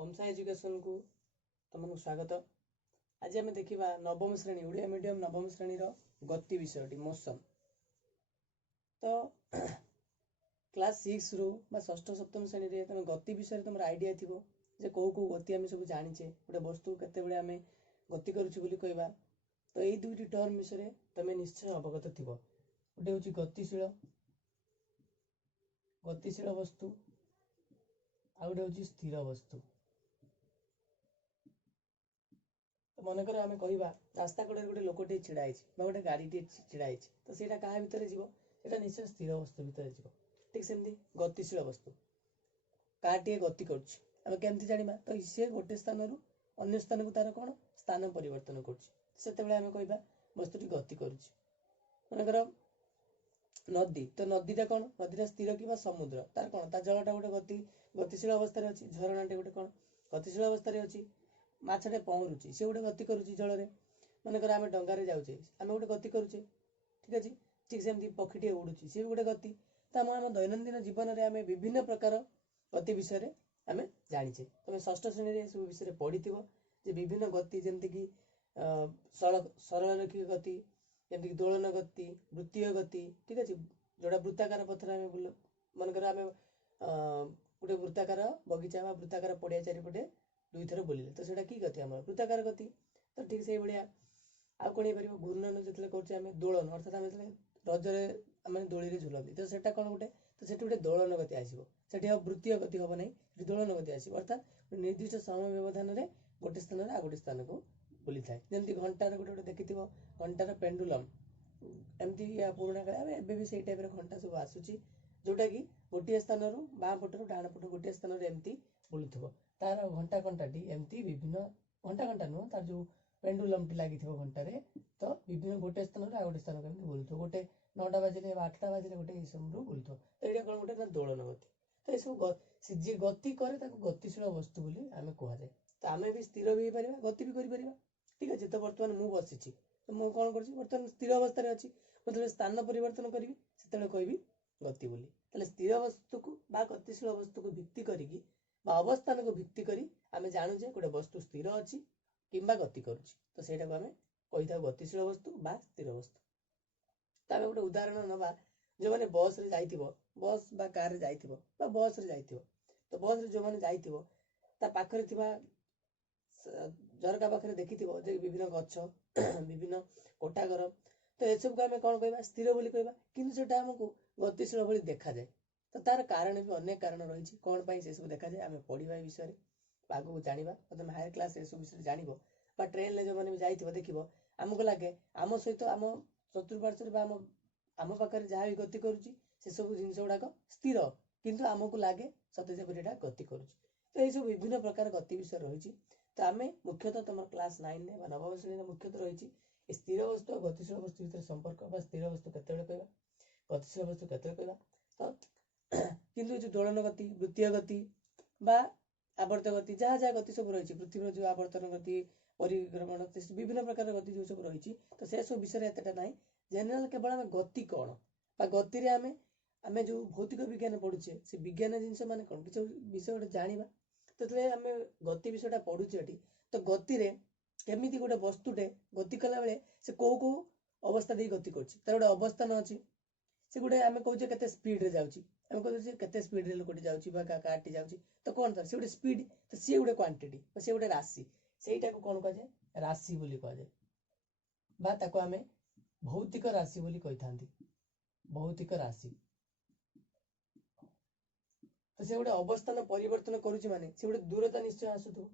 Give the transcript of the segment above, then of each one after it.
ओमसा education को तुमको स्वागत। आज आम देखा नवम श्रेणी ओडिया मीडियम नवम श्रेणी गति विषय मोशन। तो क्लास 6 रु षष्ठ सप्तम श्रेणी रे तुम गति विषय तुम आइडिया थी जे कौ कौ गति आम सब जाचे गोटे वस्तु केते आम गति करुँ कहवा। तो यही दुईटी टर्म विषय तुम निश्चय अवगत थी। गोटे हूँ गतिशील गतिशील वस्तु आ गोटे हूँ स्थिर वस्तु। मनकर आम कहवा रास्ता कड़े गोटे लोकटे छिड़ाई गोटे गाड़ी छिड़ाई तो सीटा क्या भितर जीव निश्चय स्थिर वस्तु भितर जीव। ठीक सेमती गतिशील वस्तु काटे गति करें जाना तो सी गोटे स्थान रु अन्य स्थान को तार कौन स्थान परिवर्तन करें कहवा वस्तुटी गति करुच्ची। मनकर नदी तो नदीटा कौन नदीटा स्थिर कि समुद्र तार कौन तार जलटा गोटे गतिशील अवस्था अच्छी झरणाटे गोटे कौन गतिशील अवस्था अच्छी माछटे पहरुची सी गोटे गति करुच्ची जल में। मनकर आम डंगारे जाऊे आम गोटे गति करुचे ठीक अच्छे। ठीक सेमती पक्षीटे उड़ूची सी भी गोटे गति। तो आम दैनंदिन जीवन में आम विभिन्न प्रकार गति विषय आम जाचे। तुम षष्ठ श्रेणी में सब विषय पढ़ी जे विभिन्न गति जमीक सरल रैखिक गति जमीक दोलन गति वृत्तीय गति। ठीक अच्छे जोड़ा वृत्ताकार पथर आम मनकर आम गोटे वृत्ताकार बगीचा वृत्ताकार पड़िया चारिपटे दुई थर बुलिले तो सीटा कि गति आम वृत्ताकार गति। तो ठीक से भाया आउ कौन हो घूर्णन जो करें दोलन अर्थात आम रजरे आम दोली झुलती तो सेटा कौन गोटे तो से गोटे दोलन गति आसो से वृत्तीय गति हम ना दोलन गति आसो अर्थात निर्दिष्ट समय व्यवधान में गोटे स्थान आ गोटे स्थान को बुली थाए। जमी घंटार गोटे देखी घंटार पेंडुलम एमती पुराणा काले एवं भी से टाइप घंटा सब आसूची जोटा कि गोटे स्थान रु बाँ पटू डाण पट गोटे स्थान एमती बुलूथब तार घंटा घंटाटी एमती विभिन्न घंटा घंटा नुह तार जो पेंडुलमटी लगी घंटार तो विभिन्न गोटे स्थान आ गोटे स्थान को बुलूथ गोटे 9टा बाजिले 8टा बाजिले गोटे समय बुलूथ तो ये कौन गोटे दोलन गति। तो यह जी गति करे गतिशील वस्तु बोली आम कहुए। तो आम भी स्थिर भी पार गति भी कर। ठीक अच्छे। तो बर्तमान मुझे बसी तो मुझे कौन कर स्थिर अवस्था अच्छी मुझे स्थान परिवर्तन करी से कहबी गति बोली। ताले स्थिर वस्तु को गतिशील वस्तु को भित्ति करी अवस्थान को भित्ति करी आम जानूचे गोटे वस्तु स्थिर अच्छी कि गति करुच्ची तो सहीटा को आम कही था गतिशील वस्तु बा स्थिर वस्तु। तो आम गोटे उदाहरण नवा जो मैंने बस रे जाइथिबो बस बा कार रे जाइथिबो बा बस रे जाइथिबो तो बस रे जो मैंने जाइथिबो ता पाखरे थिबा झरका पाखरे देखिथिबो जे विभिन्न गछ विभिन्न कोठा घर तो ये सब को आम कौन कहवा स्थिर बोली कहवा किंतु सेटा हमको गतिशील भली देखा जाए। तो तार कारण भी अनेक कारण रही कौन पाई से सब देखा जाए आम पढ़ा विषय आगू जाना तुम हायर क्लास सब विषय जान ट्रेन में जो मैंने भी जाइए देख आमको लगे आम सहित आम चतुर्पार्श्व आम पाखे जहाँ भी गति करुच्ची से सब जिन गुड़ाक स्थिर किंतु आमको लगे सत्य जेपरी गति करुच्ची। तो ये सब विभिन्न प्रकार गति विषय रही। तो आम मुख्यतः तुम क्लास 9 में नवम श्रेणी मुख्यतः रही स्थिर वस्तु और गतिशील वस्तु भर संपर्क स्थिर वस्तु केत कहवा गतिशील वस्तु केत कहवा। तो किंतु जो दोलन गति वृत्तीय गति बा आवर्त गति जहाँ जहाँ गति सब रही पृथ्वी जो आवर्तन गति परिभ्रमण विभिन्न प्रकार गति जो सब रही तो से सब विषय एतटा ना जेनेल केवल आम गति कौन गति आम जो भौतिक विज्ञान पढ़ुचे से विज्ञान जिनस मान कौन किसी विषय गोटे जाना तो आम गति विषयटा पढ़ुचे तो गति केमी गोटे वस्तुटे गति कला बेले से कौ कौ अवस्था दे गति कर अवस्थान अच्छी से गोटे आम कहे के स्पीड रे जाऊँगी आम कहे के स्पीड रे लोकटी जाऊँगी कार जाऊँगी तो कौन था सी गोटे स्पीड तो सी गोटे क्वांटिटी सी गोटे राशि से कौन कह जाए राशि बोली कह जाए बा ताको आम भौतिक राशि बोली कही था भौतिक राशि। तो से गोटे अवस्थान परिवर्तन करुच्ची माने से गोटे दूरता निश्चय आसुथु।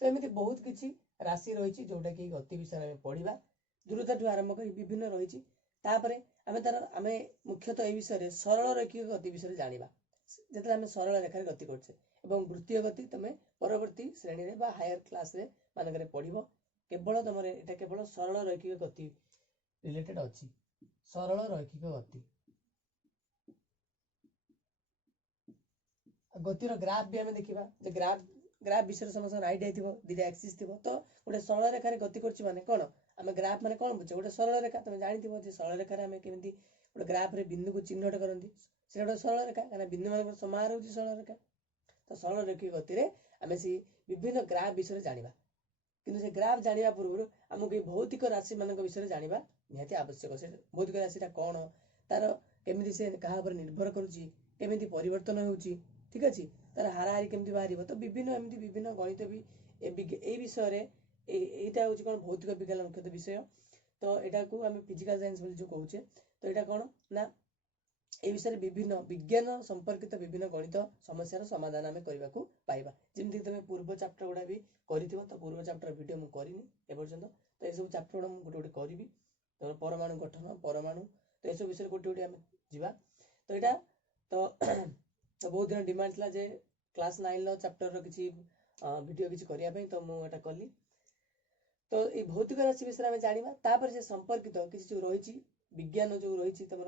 तो एमती बहुत किसी राशि रही जोटा कि गति विषय में पढ़ा दूरता ठू आरंभ कर विभिन्न रही आम मुख्यतः ये विषय सरल रैखिक गति विषय जाना जो आम सरल रेखार गति कर वृत्तीय गति तुम परवर्ती श्रेणी में हायर क्लास मानक पढ़ केवल तुम यहाँ केवल सरल रैखिक गति रिलेटेड अच्छी सरल रैखिक गति गतिर ग्राफ भी आम देखा ग्राफ विषय समस्त आइडिया थी दुटा एक्सीस थी तो गोटे सरल रेखार गति कर कौन आम ग्राफ मैंने कौन बुझे गोटे सरल रेखा तुम जानी सरल रेखार आम केमी गोटे ग्राफ रे बिंदु को चिन्हट करती से गोटे सरल रेखा कहीं बिंदु मान समाहार हो सरल रेखा। तो सरल रैखिक गति आम से विभिन्न ग्राफ विषय जानिबा किंतु से ग्राफ जानिबा पूर्व हमको ये भौतिक राशि मानक विषय जानिबा निहाती आवश्यक से भौतिक राशिटा कौन तार केमिति से कहा पर निर्भर करूची केमिति परिवर्तन होउची ठीक अछि तार हाराहारी केमिति बाहरिबो तो विभिन्न एमिति विभिन्न गणित भी ए विषय रे एटा होची कोन भौतिक विज्ञान मुख्य विषय तो एटा को हम फिजिकल साइंस बोली जो कहूचे तो एटा कोन ना ए विषय विभिन्न विज्ञान संपर्कित विभिन्न गणित समस्यार समाधान आम करने को पाइबा जेमति तुम पूर्व चैप्टर गुड़ा भी करिथिबो तो पूर्व चैप्टर वीडियो मु करिनी ए पर्यंत तो ए सब चैप्टर गुड़ा मु गोटे गोटे करिवि तो परमाणु गठन परमाणु तो ए सब विषय गोटे गोटे आम जिबा तो एटा तो तो बहुत दिन डिमांड थला जे क्लास 9 लो चैप्टर रो किछि वीडियो किछि करिया पई तो मु एटा कली तो ए भौतिक राशि विषय में जानिबा तापर से संपर्कित किछि जो रहिछि विज्ञान जो रही तुम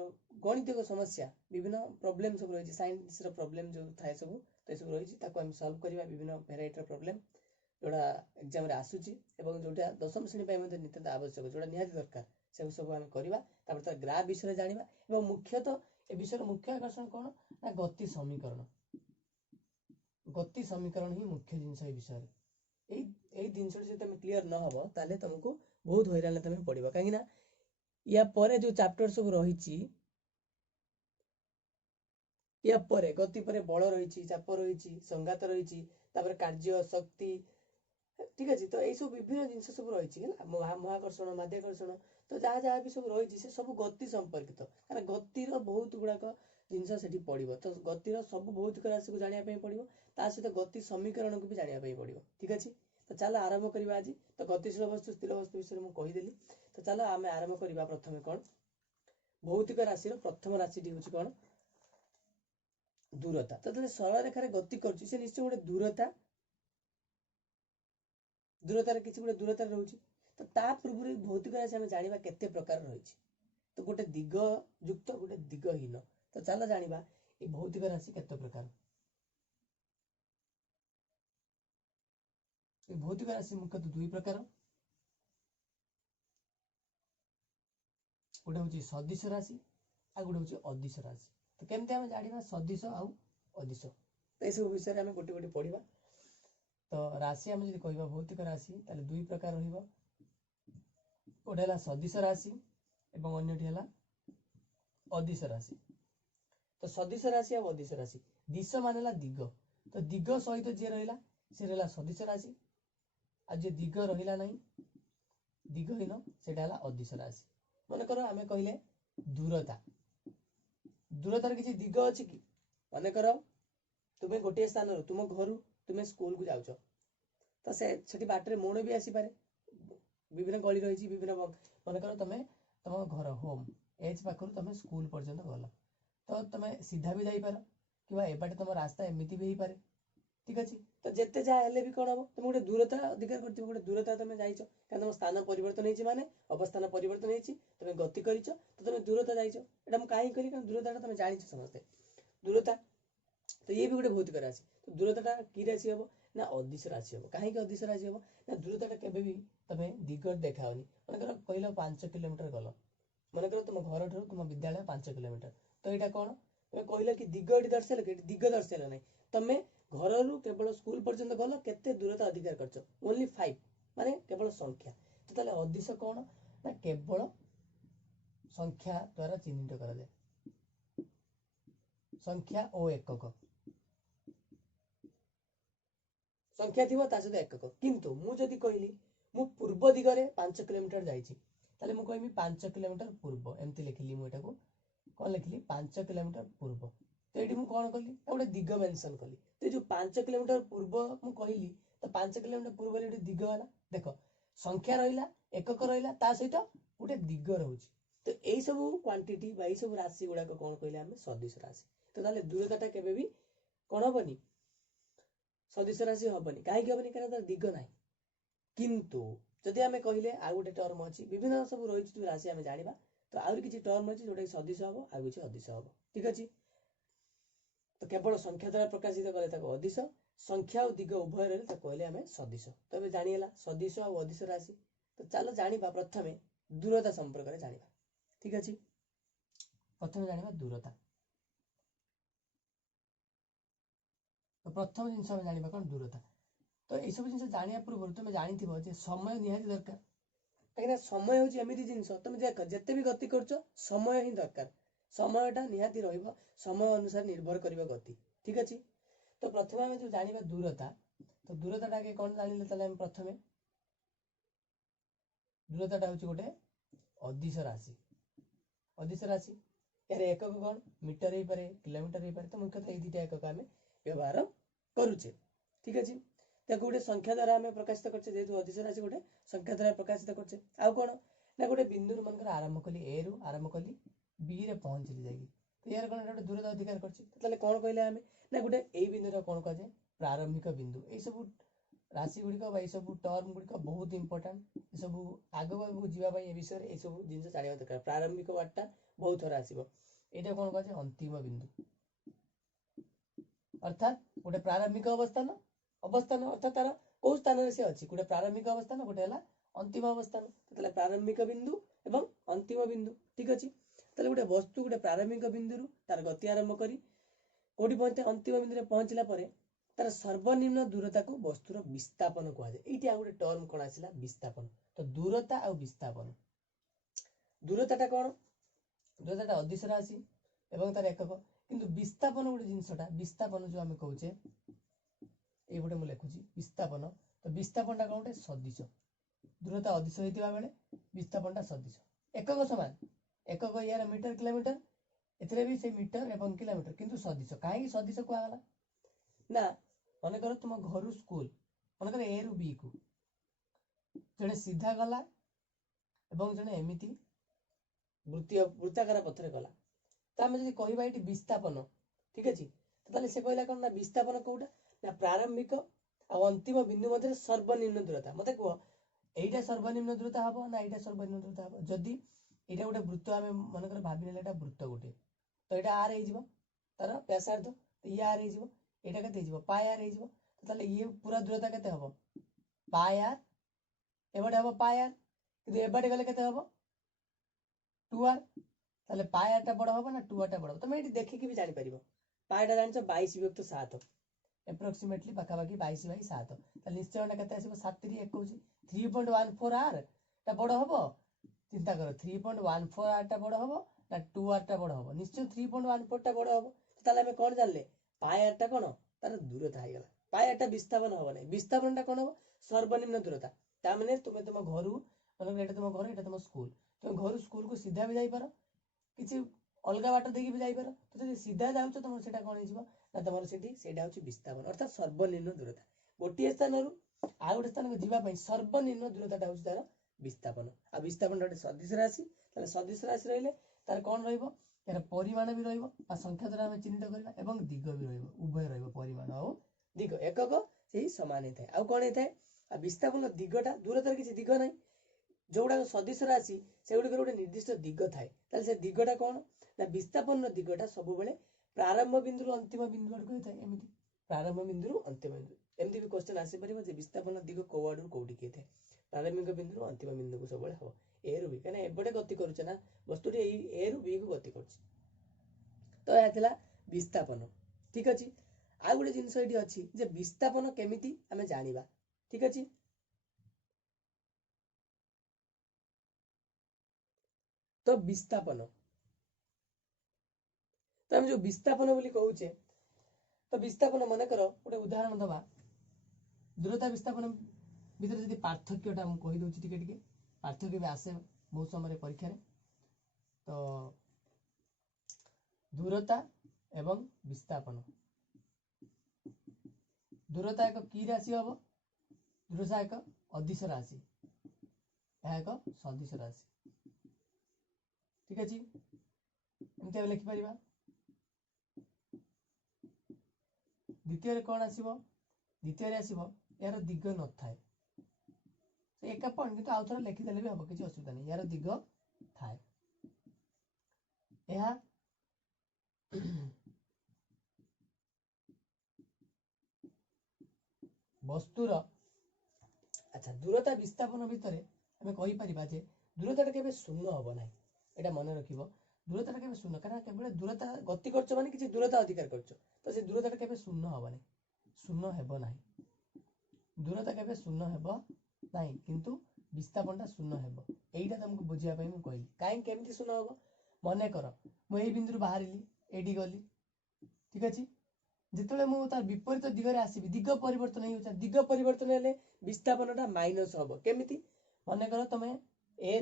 गणितिक समस्या विभिन्न प्रोब्लेम सब रही साइंस प्रोब्लेम जो थाए सब तो सब रही हम सॉल्व करवा विभिन्न भेराइटर प्रोब्लेम जोड़ा एग्जाम रे आसुची एवं जोटा दशम श्रेणी नितांत आवश्यक जोड़ा निहाती दरकार से सब आम करवा तापर ग्राफ विषय जानिबा एवं मुख्यतः ए विषय मुख्य आकर्षण कौन ना गति समीकरण ही मुख्य जिनस ए विषय ए जिनस से तुम क्लियर न हो ताले तुमको बहुत हैरान तुम पड़ो कहीं ना या परे जो चैप्टर सब रही या परे गति परे बल रही चाप रही संघात रही कार्य शक्ति ठीक अच्छे तो यही विभिन्न जिनस सब रही महाकर्षण माध्याकर्षण तो जहाँ जहाँ भी सब रही से सब गति संपर्कित कारण गतिर बहुत गुड़ाक जिनस से पड़ो तो गतिर सब भौतिक राशि को जानापी पड़ो ता सहित गति समीकरण को भी जानापी पड़ो ठीक अच्छे तो चल आरंभ करवा आज तो गतिशील वस्तु स्थिर वस्तु विषय मुझे कहीदेली तो चलो आम आरंभ करवा प्रथम कौन भौतिक राशि प्रथम राशि हूँ कौन दूरता तो सरल रेखार गति कर निश्चय गोटे दूरतार किसी गोटे दूरता रोचे तो ता पूर्व भौतिक राशि आम जाना केते प्रकार रही तो गोटे दिग युक्त गोटे दिगहीन तो चलो जाना ये भौतिक राशि केते प्रकार भौतिक राशि मुख्यतः दुई प्रकार गोटे हूँ सदिश राशि आ गोटे हूँ अदिश राशि तो केमती आम जाना सदिश आउ अदिश तो ये सब विषय में गोटे गोटे पढ़ा तो राशि आम जो कह भौतिक राशि ताले दुई प्रकार रहिबो गोटे है सदिश राशि एवं अन्यटी है अदिश राशि तो सदिश राशि और अदिश राशि दिश मान दिग तो दिग सहित जी रहा सी रहा सदिश राशि आ जे दिग रहा ना दिगहीन से अदिश राशि मन कर आम कहले दूरता दूरतार किसी दिग अच्छी कि मन कर तुम्हें गोटे स्थान तुम घर तुम्हें स्कूल को जाऊच तो से बाटर मोड़ भी आसी पारे विभिन्न गली रही विभिन्न मन कर तुम्हें तुम घर होम एज पाखर तुम स्कूल पर्यंत गल तो तुम सीधा भी जापर कि एबाटे तुम रास्ता एमती भी हो पारे ठीक अच्छे तो जिते जहाँ हेल्ले भी कौन हम तुम गोटे दूरता अधिकार कर गोटे दूरता तुम जाइच क्या तुम स्थान परिवर्तन होती माने अवस्थान परिवर्तन होती तुम गति कर तो तुम दूरता जाइच एटा मुझे कहीं करी दूरता तुम जानी समस्ते दूरता तो ये भी गोटे भौतिक राशि तो दूरता कि राशि हम ना अदिश राशि हम कहीं अदिश राशि हम ना दूरता केवे भी तुम दिग देखाओनी मनकर कहल 5 किलोमीटर गल मनकर तुम घर ठार तुम विद्यालय 5 किलोमीटर तो यहाँ कौन तुम कहल कि दिग ये दर्शाइल कि दिग दर्शाइल ना तुम घर रू केवल स्कूल पर्यंत गल केते दूरता अधिकार कर ओनली 5 माने केवल संख्या तो ताले अदिश कौन ना केवल संख्या द्वारा चिन्हित करा जाए संख्या और एकक संख्या थी सहित एकक किंतु मु जदि कहली मु पूर्व दिगरे 5 किलोमीटर जाइछि ताले मु कहमी 5 किलोमीटर पूर्व एमती लिखिली मु एटाको कौन लिखिली 5 किलोमीटर पूर्व तो ये कौन कली गोटे दिग मेंशन कली तो जो 5 किलोमीटर पूर्व मु कहली तो 5 किलोमीटर पूर्व गोटे दिग है देख संख्या रहा एकक रहा सहित गोटे दिग रोचे तो यही सब क्वांटिटी यही सब राशि गुड़ाक कौन कहले आम सदिश राशि तो ताले दूरता केवे भी कौन हेनी सदिश राशि हेनी कहीं हेनी क्या दिग ना किंतु जदि आम कहले आ गोटे टर्म अच्छी विभिन्न सब रही जो राशि आम जाना तो आउरी किसी टर्म अच्छी जोटा सदिश हम आ किसी अदिश हम ठीक अच्छे तो केवल संख्या द्वारा प्रकाशित कले अदिश संख्या और दिग उभय रहे कहले आम सदिश तो ये जानीला सदिश और अदिश राशि तो चलो जाना प्रथम दूरता संपर्क में जाना ठीक अच्छे प्रथम जाना दूरता तो प्रथम जिन जाना कौन दूरता तो ये सब जिन जाना पूर्व तुम जानी समय निहाती दरकार कहीं समय हूँ एमती जिनस तुम जिते भी गति कर समय ही दरकार समयटा निहाती रहिबो समय अनुसार निर्भर करिबो गति ठीक अछि। तो प्रथम आम जो जानिबा दूरता तो दूरता के कौन जानिले ताले हम प्रथमे दूरता हूँ गोटे अदिश राशि यार एकक कौन मीटर हो पारे किलोमीटर हो पारे तो मुख्यतः ये दुटा एकक आम व्यवहार करुचे ठीक अच्छे। ताको गोटे संख्या द्वारा आम प्रकाशित करछे जेहेतु अदिश राशि गोटे संख्या द्वारा प्रकाशित करछे आउ कौन ना गोटे बिंदु मन आरंभ कली ए रु आरंभ कली बी रे पहुंचली जाएगी तो यार कौन गोटे दूरता अधिकार करछे ताले कौन कहले आम ना गोटे ए बिंदु कौन कह जाए प्रारंभिक बिंदु ये सब राशि गुड़िक ये सब टर्म गुड़िक बहुत इंपोर्टाट ये सब आगु आगु जावाई ए विषय ये सब जिन जाना दरकार प्रारंभिक वार्डटा बहुत थोड़ा आसो यहाँ कौन कह अंतिम बिंदु अर्थात गोटे प्रारंभिक अवस्थान अर्थात तार कौ स्थान से अच्छी गोटे प्रारंभिक अवस्थान गोटे अंतिम अवस्थान तो प्रारंभिक बिंदु एवं अंतिम बिंदु ठीक अच्छे। तो गोटे वस्तु गोटे प्रारंभिक बिंदु तार गति आरंभ कर कौटी पहुंचे अंतिम बिंदु पहुंचला तार सर्वनिम्न दूरता को वस्तुर विस्थापन कहुए ये गोटे टर्म कौन आसला विस्थापन तो दूरता आ विस्थापन दूरता कौन दूरता अदिश राशि एवं तार एकक किंतु विस्थापन गोटे जिनसटा विस्थापन जो आम कहे ये गोटे मुझे लिखुची विस्थापन तो विस्थापनटा कौन गोटे सदिश दूरता अदिश होता बेले विस्थापनटा सदिश एकक समान एकक यार मीटर किलोमीटर एथिरे भी से मीटर एवं किलोमीटर किंतु सदिश कहीं सदिश कहला ना मन कर तुम घर स्कूल मन कर ए रु बी को जड़े सीधा गला एवं जड़े एमती वृत्ताकार पथरे गला तो आम जब कहवा ये विस्थापन ठीक अच्छे तो से कहला कौन ना विस्थापन कौटा ना प्रारंभिक आ अंतिम बिंदु मध्य सर्वनिम्न दूरता मत कह यहीटा सर्वनिम्न दूरता हम ना यहाँ सर्वनिम्न दूरता हम जदि यहाँ गोटे वृत्त आम मन कर भावी ना वृत्त गोटे तो यहाँ आर हो तार व्यासार्ध तो ये आर हो यहाँ के पाए आर हो तो ये पूरा दूरता के हम पाए आर एबटे हम पाए आर कि एबटे गले के हम 2r ताले पाए आरटा बड़ हम ना 2rटा बड़ तुम ये देखिकी भी जापर पाएटा जान 22/7 एप्रोक्सीमेटली पाखापाखि 22/7 निश्चय के 7 3 21 3.14r टा बड़ हम चिंता कर 3.14 r टा बड़ हम ना 2r टा बड़ हम निश्चय 3.14 टा बड़ हम ताले हमें कौन जानले पाए आरटा कौन तार दूरता हो गला पाए आरटा विस्थापन हम ना विस्थापनटा कौन हम सर्वनिम्न दूरता ता माने तुम तुम घर मतलब ये तुम घर ये तुम स्कूल तुम घर स्कूल को सीधा भी जापर किसी अलग बाट देखिए भी जापर तो जब सीधा जाऊँ तुम से कौन हो तुम से विस्थापन अर्थात सर्वनिम्न दूरता गोटे स्थान आ गए स्थान को जावाई सर्वनिम्न दूरता हूँ तार विस्थापन आ विस्थापन गोटे सदिश राशि सदिश राशि रही तार कौन यार परिमाण भी रहा संख्या द्वारा आम चिन्हित करवा दिग भी रुभय परिमाण और दिग एकक से सामान होता है आउ कौन होता है विस्थापन दिगटा दूरतार किसी दिग ना जोगुड़ा सदिश राशि से गुड़िक गोटे निर्दिष्ट दिग थाए से दिगटा कौन ना विस्थापन दिगटा सब प्रारंभ बिंदु अंतिम बिंदु आड़ होता है एमती प्रारंभ बिंदु अंतिम बिंदु एमती भी क्वेश्चन आसीपर विस्थापन दिग कौ आड़ कौटी किए प्रारंभिक बिंदु अंतिम बिंदु को सब हम ए रु बी कहीं एपटे गति करुचे ना वस्तुटी ए रु बी को गति कर तो यह विस्थापन ठीक अच्छे। आ गोटे जिनस ये अच्छी जे विस्थापन केमिति आमे जानिबा ठीक अच्छे। तो विस्थापन तो आम जो विस्थापन बोली कहूचे तो विस्थापन मन कर गोटे उदाहरण दबा दूरता विस्थापन भीतर जब पार्थक्यटा मुझे कहीदे टिके पार्थक्य भी आसे बहुत समय परीक्षा तो दूरता एवं विस्थापन दूरता एक की राशि हम दूरता एक अदिश राशि एक सदिश राशि ठीक अच्छे एमती लिखिपर द्वितीय कौन आसो द्वितीय आसो यार दिग न थाए एक पॉइंट किंतु आउ थोड़ा लिखिदेले भी हम किसी असुविधा नहीं यार दिग थाए यह वस्तुर अच्छा दूरता विस्थापन भितर आम कहीपर दूरता केवे शून्य हम ना यहाँ मन रख दूरता केवे शून्य कारण केवल दूरता गति कर माने किसी दूरता अधिकार कर तो से दूरता केवे शून्य हम ना शून्य हेब ना दूरता केबे शून्य हेबो नाही किंतु विस्थापनटा शून्य हेबो एइटा तुमको बुझिया पई मु कहली काहे केमिति शून्य हेबो मने कर मु एई बिंदु बाहरिली एडी गली ठीक अछि जेतले मु तार विपरीत दिगरे आसीबी दिग परिवर्तन हेउछ दिग परिवर्तन हेले विस्थापनटा माइनस हेबो केमिति मने कर तमे ए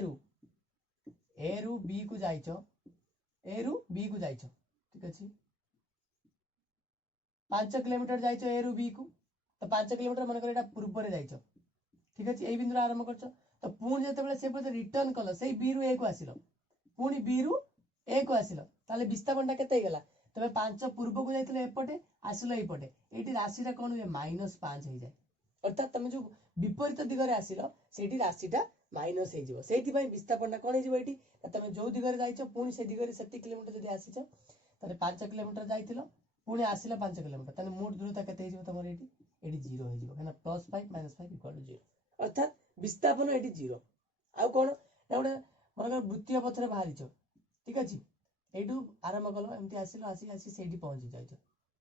रु बी को जाइछो ए रु बी को जाइछो ठीक अछि 5 किलोमीटर जाइछो ए रु बी को तो 5 किलोमीटर मन कर एटा पूर्व रे जाइछो ठीक अछि एई बिंदु आरंभ करछो तो पुणी जेतेबेले से पते रिटर्न कलो सेई बी रु ए को आसिलो पुणी बी रु ए को आसिलो ताले विस्थापनटा केते गेला तबे 5 पूर्व को जाइतले एपटे आसिलो एपटे एठी राशिटा कोन हुए -5 हे जाय अर्थात तमे जो विपरीत दिगरे आसिलो सेठी राशिटा माइनस हे जिवो सेठी पई विस्थापनटा कोन हे जिवो एठी तमे जो दिगरे जाइछो पुणी से दिगरे 70 किलोमीटर जदी आसिछो ताले 5 किलोमीटर जाइतिलो पुणी आसिलो 5 किलोमीटर ताले मोट दूरता केते हे जिवो तमर एठी 0 हे जिवो काना +5 -5 = 0 अर्थात विस्थापन एटी 0 आउ कोन ना गोटे मनकर वृत्तीय पथरे बाहरिछो ठीक अछि एटू आरंभ कलो एमती आसिलो आसी आसी सेठी पहुंची जाइछो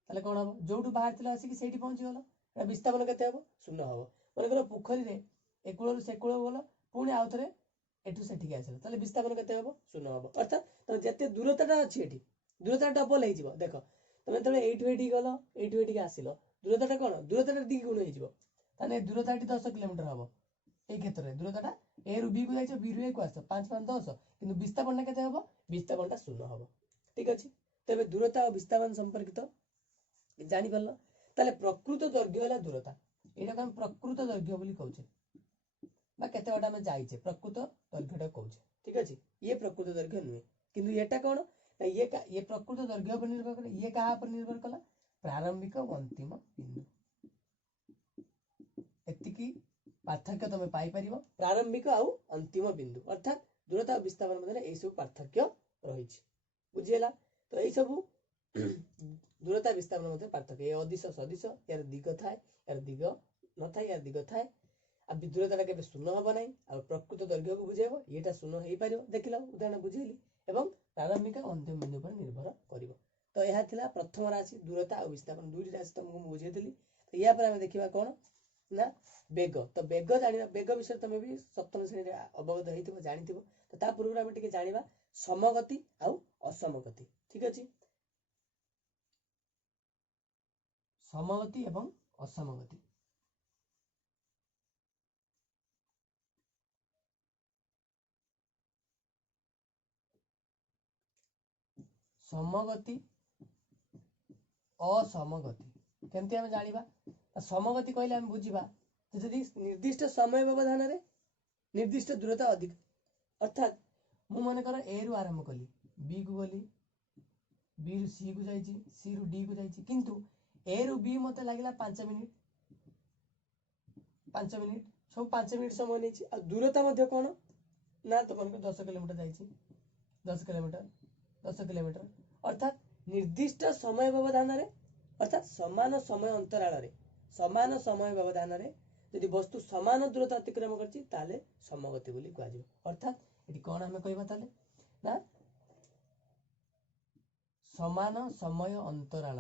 ताले कोन हबो जोटू बाहरथिलो आसी कि सेठी पहुंची गलो एटा विस्थापन केते हबो 0 हबो मनकर पोखरी रे एकुळरू सेकुळ गलो पुणी आउथरे एटू सेठी के आसिलो ताले विस्थापन केते हबो 0 हबो अर्थात तो जते दूरताटा अछि एठी दूरता डबल हे जिवो देखो तमे तले एठू एठी गलो एठू एठी के आसिलो दूरताटा कोन दूरताटा द्विगुण हे जिवो ताने दूरताटी 10 किलोमीटर हबो এই ক্ষেত্রে দূরতাটা এ রু বি কু যাইছো বি রু এ কু আসছো 5 5 10 কিন্তু বিস্তাপনটা কেতে হবো বিস্তাপনটা 0 হবো ঠিক আছে তবে দূরতা ও বিস্তাপন সম্পর্কিত জানি পারলো তাহলে প্রকৃত দৈর্ঘ্য হলা দূরতা এটাকে আমি প্রকৃত দৈর্ঘ্য বলি কହୁଛେ বা কেতে বাট আমি যাইছে প্রকৃত দৈর্ঘ্যটা কହୁଛେ ঠিক আছে ये प्रकृत दৈর্ঘ্য नुहे কিন্তু এটা কোন না ये प्रकृत दैर्घ्य पर निर्भर करे ये कहा पर निर्भर कला प्रारंभिक और अंतिम बिंदु एतिकी पार्थक्य तमे पाई परिबो प्रारंभिक आउ अंतिम बिंदु अर्थात दूरता और विस्थापन मध्य एई सब पार्थक्य रहिछि बुझियला तो एई सब दूरता विस्थापन मध्य पार्थक्य ए अदिश सदिश यार दिग थाए यार दिग न थाए यार दिग थाए आ दूरता केबे शून्य हबो नै आ प्रकृत दैर्घ्य को बुझेबो एटा शून्य हेई परिबो देखिलो उदाहरण बुझेली एवं प्रारंभिक अंतिम बिंदु पर निर्भर करिवो तो यह थिला प्रथम राशि दूरता और विस्थापन दुईटी राशि तुमको बुझेइली तो या पर हम देखिबा कोन ना बेग तो बेग जानिबा बेग विषय तमे भी सप्तम श्रेणी रे अवगत हेइथिबो जानिथिबो तो ता पूर्व हम टिके जानिबा समगति आ असमगति ठीक अछि समगति एवं असमगति समगति असमगति केमती हम जानिबा समगति कहले हम बुझिबा जदि निर्दिष्ट समय व्यवधान रे निर्दिष्ट दूरता अधिक अर्थात मु मन कर ए रु आरंभ कली बी को गली बी रु सी को जाइछि सी रु डी को जाइछि किंतु ए रु बी मते लागिला 5 मिनिट सब 5 मिनिट समय नेछि आ दूरता मध्ये कोन ना तो मन को 10 किलोमीटर जाइछि 10 किलोमीटर अर्थात निर्दिष्ट समय व्यवधान रे अर्थात समान समय अंतराल रे समान समय व्यवधान रे यदि वस्तु समान दूरता अतिक्रम करछि ताले समगति बोली कुआ जिवो अर्थात एटी कोन हमें कहबा ताले ना समान समय अंतराल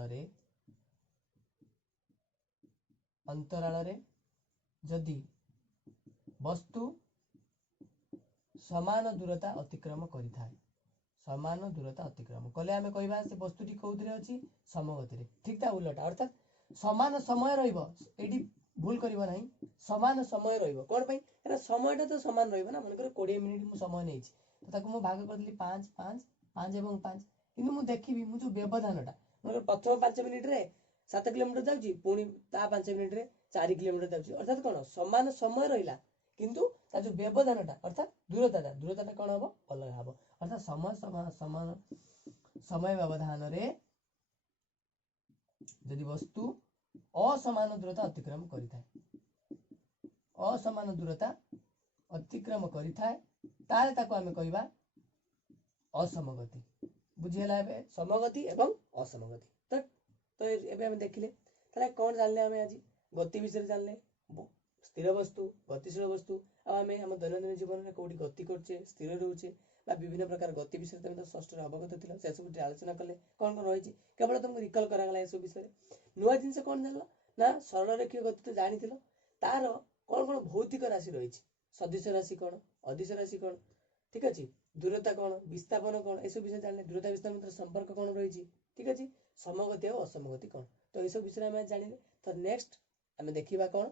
रे यदि वस्तु समान दूरता अतिक्रम करिथाय समान दूरता अतिक्रम कले हमें कहबा से वस्तुटी कोउथरे अछि समगति रे ठीक ता उलटा अर्थात समान समय रहिबो एटी भूल करिबो नाही समान समय रहिबो कोन पई एरा समयटा तो समान रहिबो ना मन कर 20 मिनिट मु समय नेछि तो ताको मु भाग कर दिली 5 5 5 एवं 5 किंतु मु देखिबी मु जो व्यवधानटा मन प्रथम 5 मिनिट रे 7 किलोमीटर जाउची पुनी ता 5 मिनिट रे 4 किलोमीटर जाउची अर्थात कोन समान समय रहिला किंतु ता जो व्यवधानटा अर्थात दूरताटा कोन हबो अलग हबो अर्थात समान समय व्यवधान रे यदि वस्तु असमान दूरता अतिक्रम करिथाय असमान दूरता अतिक्रम करिथाय ताले ताको हमें कहबा असमगति बुझियला एबे समगति एवं असमगति तो एबे हम देखिले ताले कोन जानले हमें आज गति विषय जानले स्थिर वस्तु गतिशील वस्तु आ हमें हम दैनंदिन जीवन में कोडी गति करछे स्थिर रहउछे बा विभिन्न प्रकार गति विषय तमे तो षष्ठ अवगत थिला से सब आलोचना कले कोन कोन रहिछि केवल तुमको रिकॉल करा गला ए सब विषय नुवा जिंस कोन जानलो ना सरल रेखीय गति तो जानिथिलो तार कौन कौन भौतिक राशि रही सदिश राशि कौन अदिश राशि कौन ठीक अच्छे दूरता कौन विस्थापन कौन यह विषय जाने दूरता विस्थापन मध्य संपर्क कौन रही ठीक अच्छे समगति और असमगति कौन तो यह विषय आम जानिले तो नेक्स्ट आम देखा कौन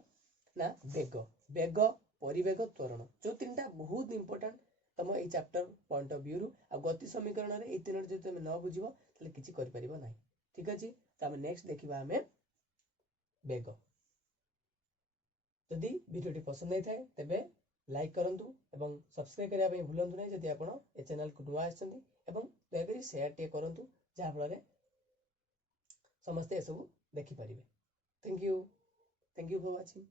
ना बेग बेग परिवेग त्वरण जो तीन टा बहुत इंपोर्टेंट तुम ये चैप्टर पॉइंट ऑफ व्यू आ गति समीकरण में ये तीन जो तुम न बुझ ताले किछि कर परिबो नाही ठीक अछि तो हम नेक्स्ट देखिबा हमें बेग जदि वीडियो पसंद नहीं थाए तेबे लाइक करंतु एवं सब्सक्राइब करिया पे भूलंतु नहीं जदि आपण ए चैनल को नुआ आछंती एवं दया करी शेयर टे करंतु जहा फल समस्ते सब देखि परिबे थैंक यू फॉर वाचिंग।